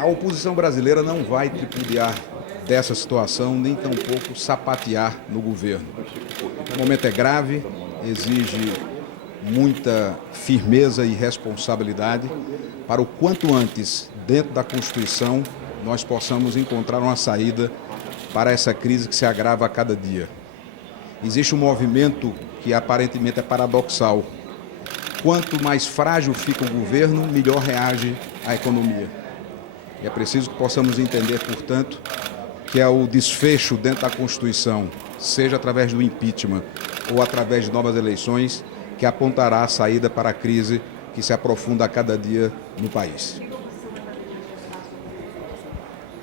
A oposição brasileira não vai tripudiar dessa situação, nem tampouco sapatear no governo. O momento é grave, exige muita firmeza e responsabilidade para o quanto antes, dentro da Constituição, nós possamos encontrar uma saída para essa crise que se agrava a cada dia. Existe um movimento que aparentemente é paradoxal. Quanto mais frágil fica o governo, melhor reage a economia. E é preciso que possamos entender, portanto, que é o desfecho dentro da Constituição, seja através do impeachment ou através de novas eleições, que apontará a saída para a crise que se aprofunda a cada dia no país.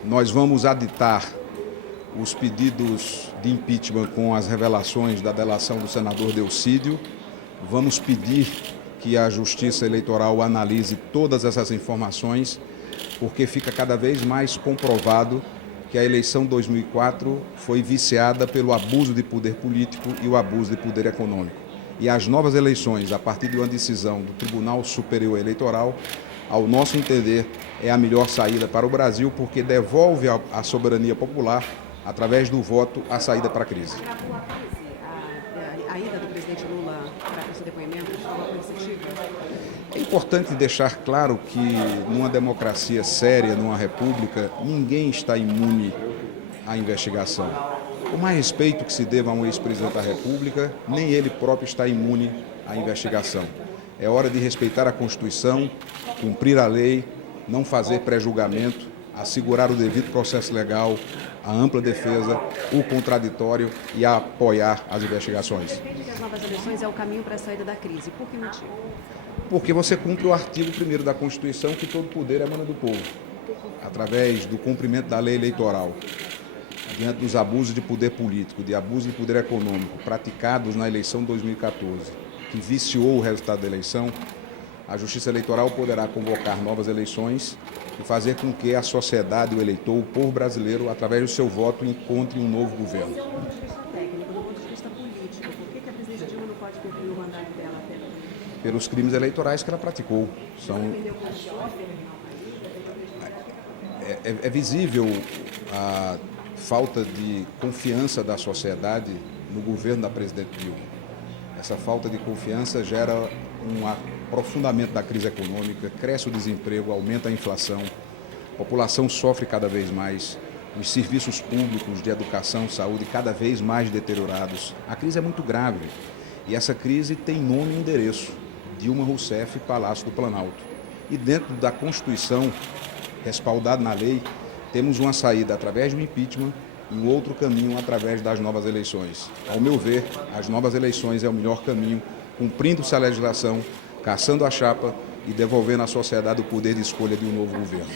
Nós vamos aditar os pedidos de impeachment com as revelações da delação do senador Delcídio. Vamos pedir que a Justiça Eleitoral analise todas essas informações, porque fica cada vez mais comprovado que a eleição de 2004 foi viciada pelo abuso de poder político e o abuso de poder econômico. E as novas eleições, a partir de uma decisão do Tribunal Superior Eleitoral, ao nosso entender, é a melhor saída para o Brasil, porque devolve à soberania popular, através do voto, a saída para a crise. A ida do presidente Lula para esse depoimento de forma coercitiva? É importante deixar claro que numa democracia séria, numa república, ninguém está imune à investigação. Por mais respeito que se deva a um ex-presidente da República, nem ele próprio está imune à investigação. É hora de respeitar a Constituição, cumprir a lei, não fazer pré-julgamento, assegurar o devido processo legal, a ampla defesa, o contraditório e a apoiar as investigações. Defende que as novas eleições é o caminho para a saída da crise. Por que motivo? Porque você cumpre o artigo 1º da Constituição, que todo poder emana do povo, através do cumprimento da lei eleitoral, diante dos abusos de poder político, de abuso de poder econômico praticados na eleição de 2014, que viciou o resultado da eleição. A Justiça Eleitoral poderá convocar novas eleições e fazer com que a sociedade, o eleitor, o povo brasileiro, através do seu voto, encontre um novo governo. Do ponto de vista técnico, do ponto de vista político, por que a presidente Dilma não pode cumprir o mandato dela até? Pelos crimes eleitorais que ela praticou. É visível a falta de confiança da sociedade no governo da presidente Dilma. Essa falta de confiança gera um aprofundamento da crise econômica, cresce o desemprego, aumenta a inflação, a população sofre cada vez mais, os serviços públicos de educação, saúde cada vez mais deteriorados. A crise é muito grave e essa crise tem nome e endereço: Dilma Rousseff, Palácio do Planalto. E dentro da Constituição, respaldado na lei, temos uma saída através do impeachment e um outro caminho através das novas eleições. Ao meu ver, as novas eleições é o melhor caminho, cumprindo-se a legislação, caçando a chapa e devolvendo à sociedade o poder de escolha de um novo governo.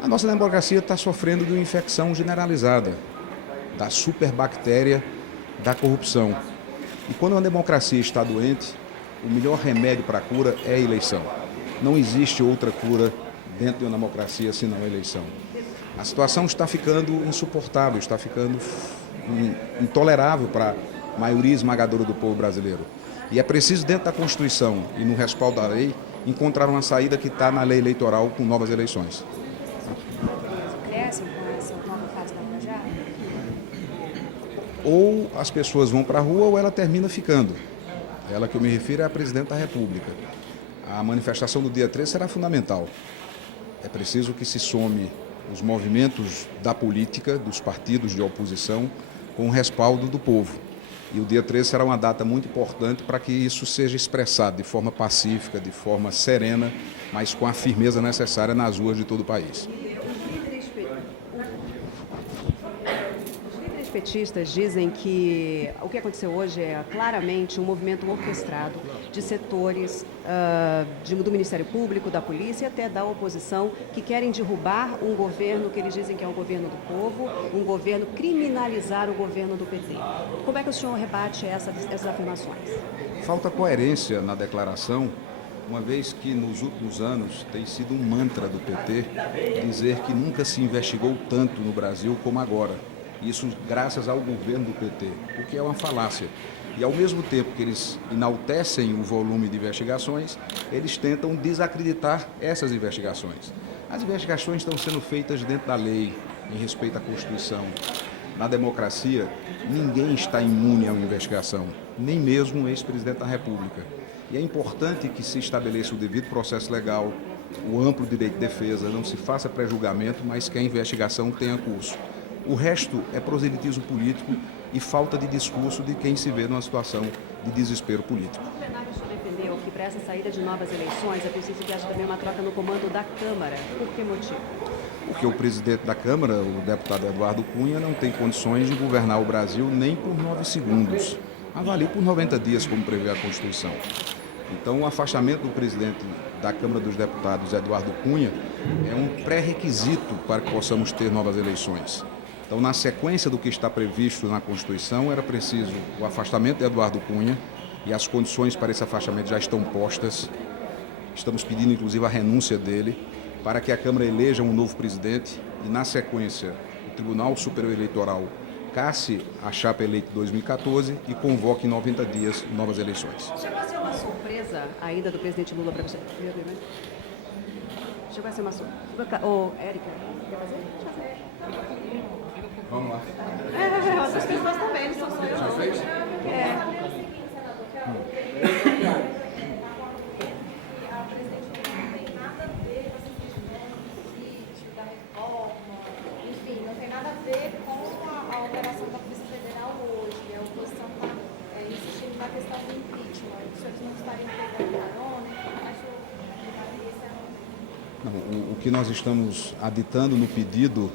A nossa democracia está sofrendo de uma infecção generalizada, da superbactéria da corrupção. E quando uma democracia está doente, o melhor remédio para a cura é a eleição. Não existe outra cura dentro de uma democracia senão a eleição. A situação está ficando insuportável, está ficando intolerável para a maioria esmagadora do povo brasileiro. E é preciso, dentro da Constituição e no respaldo da lei, encontrar uma saída que está na lei eleitoral com novas eleições. Crescem com essa nova fase da Lava Jato? Ou as pessoas vão para a rua ou ela termina ficando. Ela que eu me refiro é a presidente da República. A manifestação do dia 13 será fundamental. É preciso que se some os movimentos da política, dos partidos de oposição, com o respaldo do povo. E o dia 13 será uma data muito importante para que isso seja expressado de forma pacífica, de forma serena, mas com a firmeza necessária nas ruas de todo o país. Os petistas dizem que o que aconteceu hoje é claramente um movimento orquestrado de setores do Ministério Público, da polícia e até da oposição, que querem derrubar um governo que eles dizem que é um governo do povo, um governo, criminalizar o governo do PT. Como é que o senhor rebate essas afirmações? Falta coerência na declaração, uma vez que nos últimos anos tem sido um mantra do PT dizer que nunca se investigou tanto no Brasil como agora. Isso graças ao governo do PT, o que é uma falácia. E ao mesmo tempo que eles enaltecem o volume de investigações, eles tentam desacreditar essas investigações. As investigações estão sendo feitas dentro da lei, em respeito à Constituição. Na democracia, ninguém está imune a uma investigação, nem mesmo o ex-presidente da República. E é importante que se estabeleça o devido processo legal, o amplo direito de defesa, não se faça pré-julgamento, mas que a investigação tenha curso. O resto é proselitismo político e falta de discurso de quem se vê numa situação de desespero político. O plenário já defendeu que para essa saída de novas eleições é preciso que haja também uma troca no comando da Câmara. Por que motivo? Porque o presidente da Câmara, o deputado Eduardo Cunha, não tem condições de governar o Brasil nem por 9 segundos. Avalie por 90 dias, como prevê a Constituição. Então, o afastamento do presidente da Câmara dos Deputados, Eduardo Cunha, é um pré-requisito para que possamos ter novas eleições. Então, na sequência do que está previsto na Constituição, era preciso o afastamento de Eduardo Cunha, e as condições para esse afastamento já estão postas. Estamos pedindo, inclusive, a renúncia dele, para que a Câmara eleja um novo presidente e, na sequência, o Tribunal Superior Eleitoral casse a chapa eleita de 2014 e convoque em 90 dias novas eleições. Chegou a ser uma surpresa a ida do presidente Lula para você? Chegou a ser uma surpresa. Ô, Érica, quer fazer? Deixa eu fazer. Vamos lá. Outras pessoas também, não sou só eu. Já fez? Não tem nada a ver com a operação da Polícia Federal hoje. A oposição está insistindo na questão do impeachment. Os senhores não estariam pegando carona? Não, o que nós estamos aditando no pedido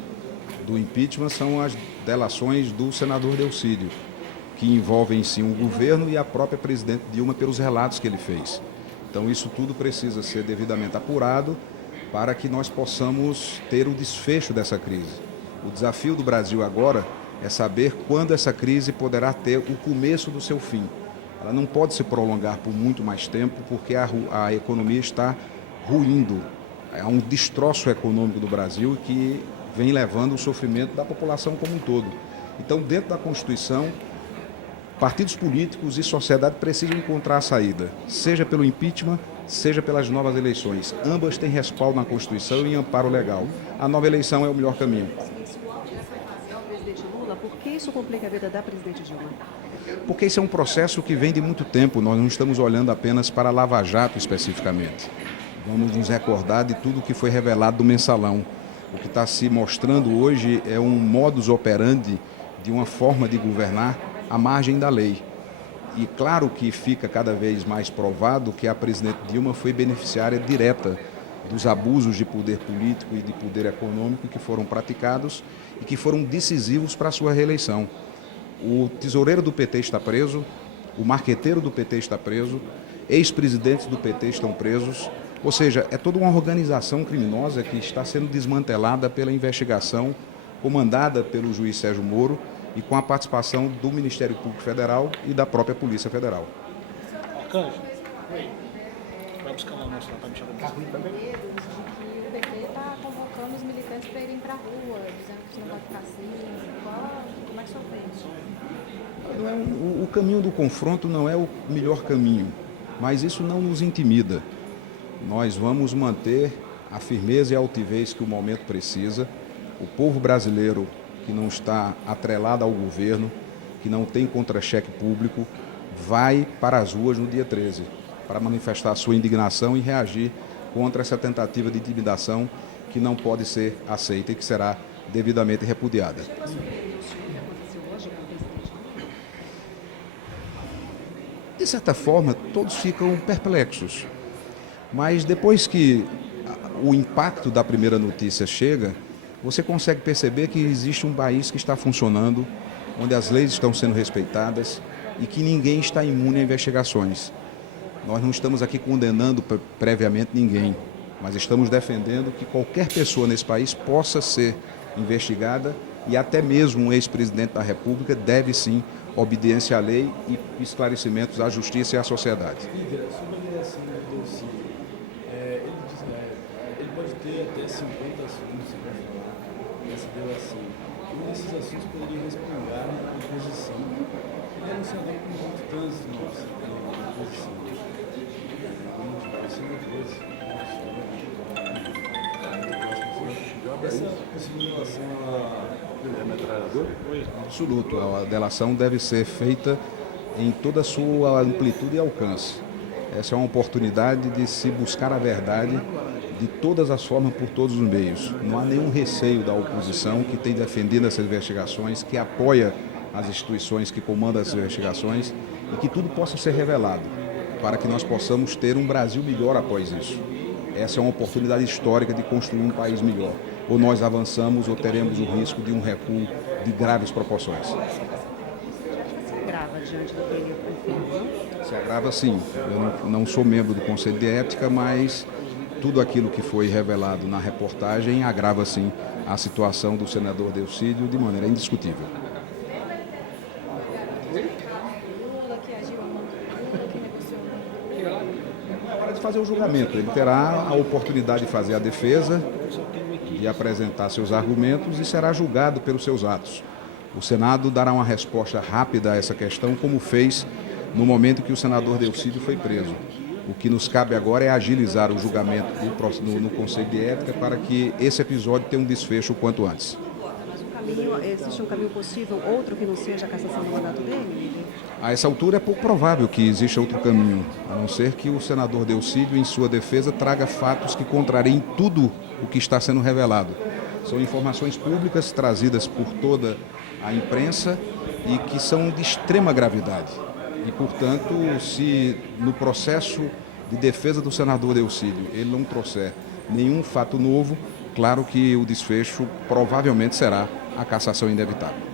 do impeachment são as delações do senador Delcídio, que envolvem sim o governo e a própria presidente Dilma pelos relatos que ele fez. Então isso tudo precisa ser devidamente apurado para que nós possamos ter o desfecho dessa crise. O desafio do Brasil agora é saber quando essa crise poderá ter o começo do seu fim. Ela não pode se prolongar por muito mais tempo porque a economia está ruindo. Há um destroço econômico do Brasil que vem levando o sofrimento da população como um todo. Então, dentro da Constituição, partidos políticos e sociedade precisam encontrar a saída, seja pelo impeachment, seja pelas novas eleições. Ambas têm respaldo na Constituição e amparo legal. A nova eleição é o melhor caminho. Se o alvo dessa invasão ao presidente Lula, por que isso complica a vida da presidente Dilma? Porque esse é um processo que vem de muito tempo. Nós não estamos olhando apenas para a Lava Jato especificamente. Vamos nos recordar de tudo que foi revelado do Mensalão. O que está se mostrando hoje é um modus operandi de uma forma de governar à margem da lei. E claro que fica cada vez mais provado que a presidente Dilma foi beneficiária direta dos abusos de poder político e de poder econômico que foram praticados e que foram decisivos para a sua reeleição. O tesoureiro do PT está preso, o marqueteiro do PT está preso, ex-presidentes do PT estão presos. Ou seja, é toda uma organização criminosa que está sendo desmantelada pela investigação comandada pelo juiz Sérgio Moro e com a participação do Ministério Público Federal e da própria Polícia Federal. Arcanjo, vai buscar lá o nosso lá para me chamar. O PT está convocando os militantes para irem para a rua, dizendo que não vai ficar assim. Como é que o senhor vê isso? O caminho do confronto não é o melhor caminho, mas isso não nos intimida. Nós vamos manter a firmeza e a altivez que o momento precisa. O povo brasileiro que não está atrelado ao governo, que não tem contra-cheque público, vai para as ruas no dia 13 para manifestar a sua indignação e reagir contra essa tentativa de intimidação que não pode ser aceita e que será devidamente repudiada. De certa forma, todos ficam perplexos. Mas depois que o impacto da primeira notícia chega, você consegue perceber que existe um país que está funcionando, onde as leis estão sendo respeitadas e que ninguém está imune a investigações. Nós não estamos aqui condenando previamente ninguém, mas estamos defendendo que qualquer pessoa nesse país possa ser investigada e até mesmo um ex-presidente da República deve sim obediência à lei e esclarecimentos à justiça e à sociedade. Líder, sobre a direção do Delcídio, ele pode ter até 50 assuntos para falar nessa delação. Um desses assuntos poderia respingar a oposição. Em relação ao trânsito, nossa, posição. Isso é uma coisa. Essa possível relação a metralhador? Absoluto. A delação deve ser feita em toda a sua amplitude e alcance. Essa é uma oportunidade de se buscar a verdade de todas as formas, por todos os meios. Não há nenhum receio da oposição que tem defendido essas investigações, que apoia as instituições que comandam essas investigações e que tudo possa ser revelado, para que nós possamos ter um Brasil melhor após isso. Essa é uma oportunidade histórica de construir um país melhor. Ou nós avançamos ou teremos o risco de um recuo de graves proporções. Se agrava diante do que ele confirmou. Se agrava sim. Eu não sou membro do Conselho de Ética, mas tudo aquilo que foi revelado na reportagem agrava sim a situação do senador Delcídio de maneira indiscutível. Lula que agiu a mão, Lula que negociou. É hora de fazer o julgamento. Ele terá a oportunidade de fazer a defesa, de apresentar seus argumentos e será julgado pelos seus atos. O Senado dará uma resposta rápida a essa questão, como fez no momento que o senador Delcídio foi preso. O que nos cabe agora é agilizar o julgamento no Conselho de Ética para que esse episódio tenha um desfecho o quanto antes. Mas existe um caminho possível, outro que não seja a cassação do mandato dele? A essa altura é pouco provável que exista outro caminho, a não ser que o senador Delcídio, em sua defesa, traga fatos que contrariem tudo o que está sendo revelado. São informações públicas trazidas por toda a imprensa e que são de extrema gravidade. E, portanto, se no processo de defesa do senador Delcídio ele não trouxer nenhum fato novo, claro que o desfecho provavelmente será a cassação inevitável.